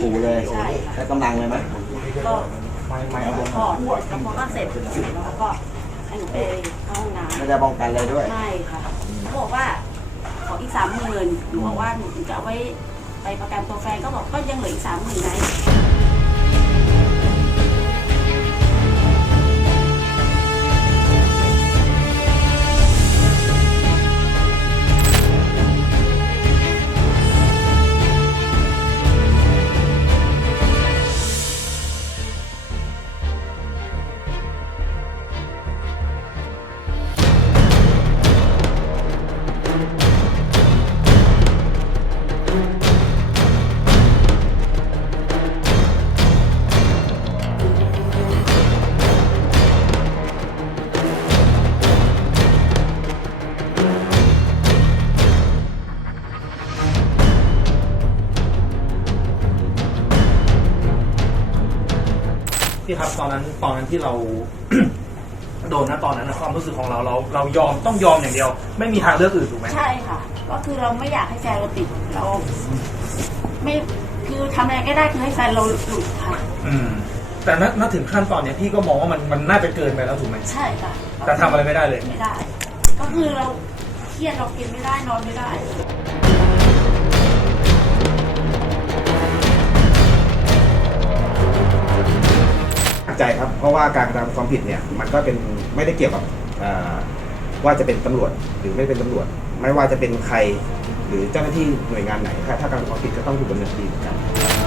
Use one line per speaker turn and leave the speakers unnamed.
ขู่เลย
ใช่ค่ะ
ใช้กำลังเลยไหม
ก็ถอดแล้วพอก็เสร็จแล้วก็ให้หนูไปเข้าห้องน้
ไม่ได้ป้องกันเลยด้วย
ำไม่ค่ะเขาบอกว่าขออีก30,000หนูบอกว่าหนูจะเอาไว้ไปประกันตัวแฟนก็บอกก็ยังเหลืออีก30,000ไง
พี่ครับตอนนั้นที่เรา โดนนะตอนนั้นความรู้สึกของเรายอมต้องยอมอย่างเดียว ไม่มีทางเลือกอื่นถูกไหม
ใช่ค่ะ ก็คือเราไม่อยากให้แฟนเราติดเราไม่คือทำอะไรก็ได้คือให้แฟนเราหลุดค่ะ
แต่ณถึงขั้นตอนเนี้ยพี่ก็มองว่ามันน่าจะเกินไปแล้วถูกไหม
ใช่ค่ะ
แต่ทำอะไรไม่ได้เลย
ไม่ได้ ก็คือเราเครียดเรากินไม่ได้นอนไม่ได้
ใจครับเพราะว่าการกระทำความผิดเนี่ยมันก็เป็นไม่ได้เกี่ยวกับว่าจะเป็นตำรวจหรือไม่เป็นตำรวจ ไม่ว่าจะเป็นใครหรือเจ้าหน้าที่หน่วยงานไหนถ้าการกระทำความผิดก็ต้องถูกดำเนินคดีเหมือนกัน